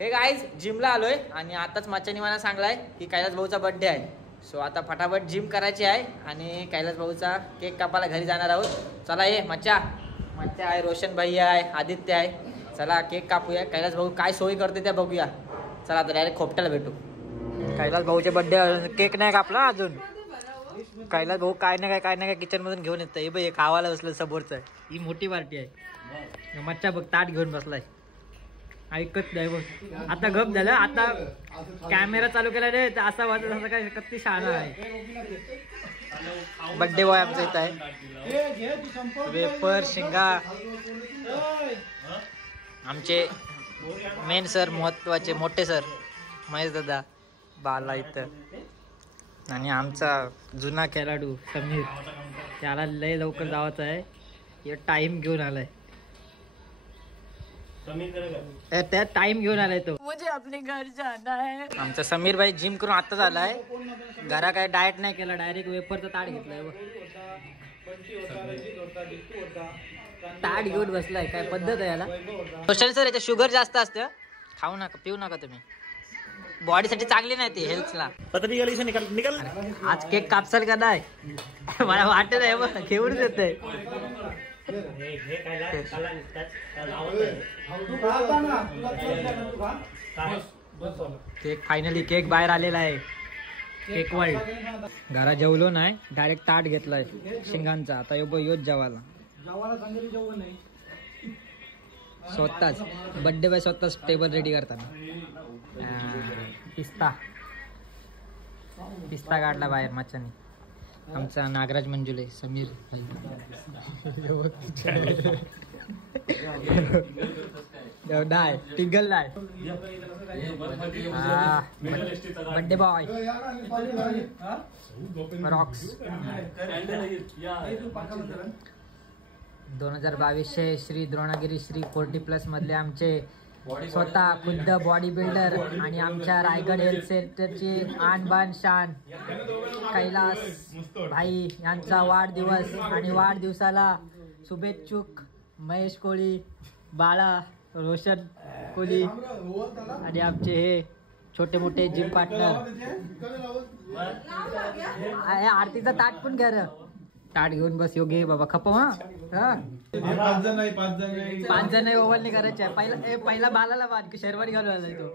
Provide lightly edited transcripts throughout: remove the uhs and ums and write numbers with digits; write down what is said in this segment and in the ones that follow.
हे गाईज जिमला आलोय आणि आताच मच्छानी मला सांगलाय की कैलास भाऊचा बर्थडे आहे. सो आता फटाफट जिम करायची आहे आणि कैलास भाऊचा केक कापायला घरी जाणार आहोत. चला ये मच्छा आहे, रोशन भाई आहे, आदित्य आहे. चला केक कापूया. कैलास भाऊ काय सोयी करते त्या बघूया. चला आता डायरेक्ट खोपट्याला भेटू. कैलास भाऊचे बर्थडे केक नाही कापला अजून. कैलास भाऊ काय नाही काय किचन मधून घेऊन येतं. हे बघ हे खावायला बसलं समोरचं आहे. ही मोठी पार्टी आहे. मच्छा बघ ताट घेऊन बसलाय. ऐकत नाही बघ. आता गप झालं. आता कॅमेरा चालू केला रे तर असा वाजत असं काय कत्ती शहाणा आहे. बर्थडे बॉय आमचा इथं आहे. वेपर शिंगा आमचे मेन सर महत्वाचे मोठे सर महेश दादा बाला इथं आणि आमचा जुना खेळाडू समीर. त्याला लय लवकर जावायचं आहे. हे टाइम घेऊन आलाय. त्या टाइम घेऊन आलाय तो. मुझे अपने घर जाना है. आमचा समीर भाई जिम करून आताच आलाय. घरा काय डाएट नाही केला. डायरेक्ट वेफरचा ताट घेतलाय. ताट घेऊन बसलाय. काय पद्धत आहे याला. क्वेश्चन सर याच्या शुगर जास्त असतं. खाऊ नका पिऊ नका तुम्ही. बॉडीसाठी चांगली नाही ती हेल्थला. निकल आज केक कापसाल का नाही मला वाटत आहे. बघ घेऊन येतंय. केक फायनली केक बाहेर आलेला आहे. Cake world. घरा जेवलो नाही. डायरेक्ट ताट घेतलाय शिंगांचा. आता योच जेवायला स्वतःच बर्थडे बाय स्वतःच टेबल रेडी करताना. पिस्ता काढला बाहेर मच्छाने. आमचा नागराज मंजुले समीर नाही टिंगल नाही. Birthday boy Roxx 2022 Shri Dronagiri Shri 40+ मधले आमचे स्वतः खुद्द बॉडी बिल्डर आणि आमच्या रायगड हेल्थ सेंटरची आणबाण शान कैलास भाई यांचा वाढदिवस. आणि वाढदिवसाला शुभेच्छुक महेश कोळी, बाळा, रोशन कोळी आणि आमचे हे छोटे मोठे जिम पार्टनर. आरतीचा ताट पण घ्या रे. ताट घेऊन बस योग्य बाबा खपव. हा 5 जण ओव्हल नाही करायचे. पहिला बालाला बांध शेरवानी घालून आलाय तो.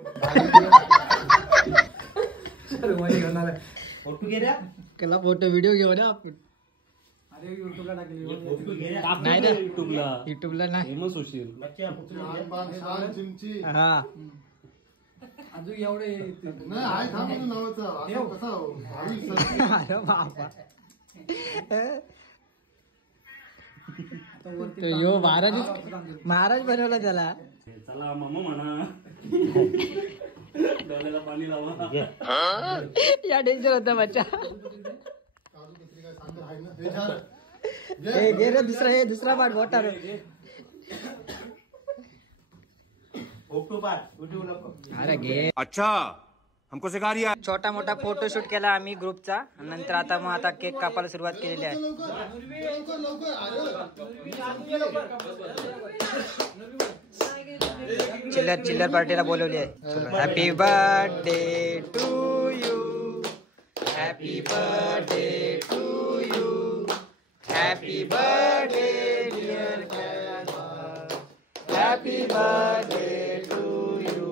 केला फोटो व्हिडिओ घेऊ ना आपण. नाही ना युट्यूबला नाही. हा अजून एवढे अरे बाबा. यो महाराज बनवला त्याला. चला मामा म्हणा. डोळ्याला पाणी लावा. या डेंजर होता बच्चा. घे रे दुसरा पाठ मोठा रे. अरे घे. अच्छा हमको सिखा रिया. छोटा मोठा फोटोशूट केला आम्ही ग्रुपचा. नंतर आता केक कापायला सुरुवात केलेली आहे. चिल्लर पार्टीला बोलवली आहे. Happy birthday to you. Happy birthday to you. Happy birthday dear Kailas. Happy birthday to you.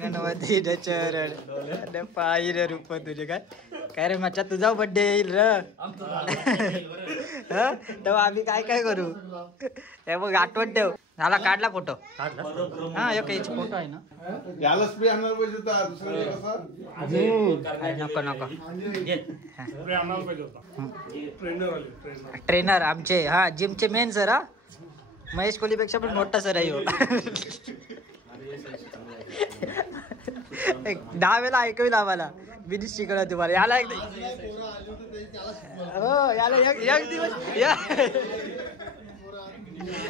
Ganpati चरण पायी रे रूप तुझे. काय रे मच्छा तुझा बर्थडे येईल र. तेव्हा आम्ही काय करू हे बघ आठवण ठेव. झाला काढला फोटो. हा एक फोटो आहे ना. नको ट्रेनर आमचे. हा जिमचे मेन सर. हा महेश कोहलीपेक्षा पण मोठा सर आहे. 10 वेळा ऐकविल आम्हाला. बिनीच शिकवलं तुम्हाला. याला हो याला एक दिवस.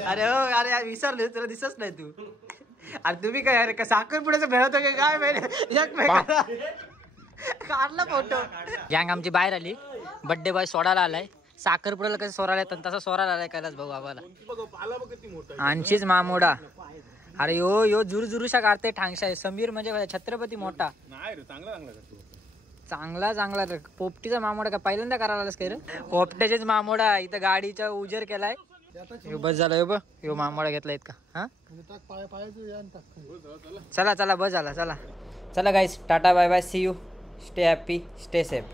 अरे हो अरे विसरलो तुला दिसत नाही तू. अरे तुम्ही काय अरे साखर पुढे भेटतो काय एकमेकाला. काढला फोटो. गँग आमची बाहेर आली. बर्थडे बॉय सोडायला आलाय. साखरपुड्याला कसं सोरायला येतात तसा सोरायला आलाय कैलास भाऊ आम्हाला. आणशीच मामोडा अरे यो जुरुशा काढते ठांगशा समीर म्हणजे छत्रपती मोठा नाही रे चांगला करतो. चांगला रे. पोपटीचा मामोडा काय पहिल्यांदा करायला आलास काय रे? पोपट्याचेच मामोडा इथं गाडीचा उजेर केलाय. बस झाला यो बघ यो मामोडा घेतला इतका. हा चला बस झाला. चला guys tata bye bye see you. Stay happy stay safe.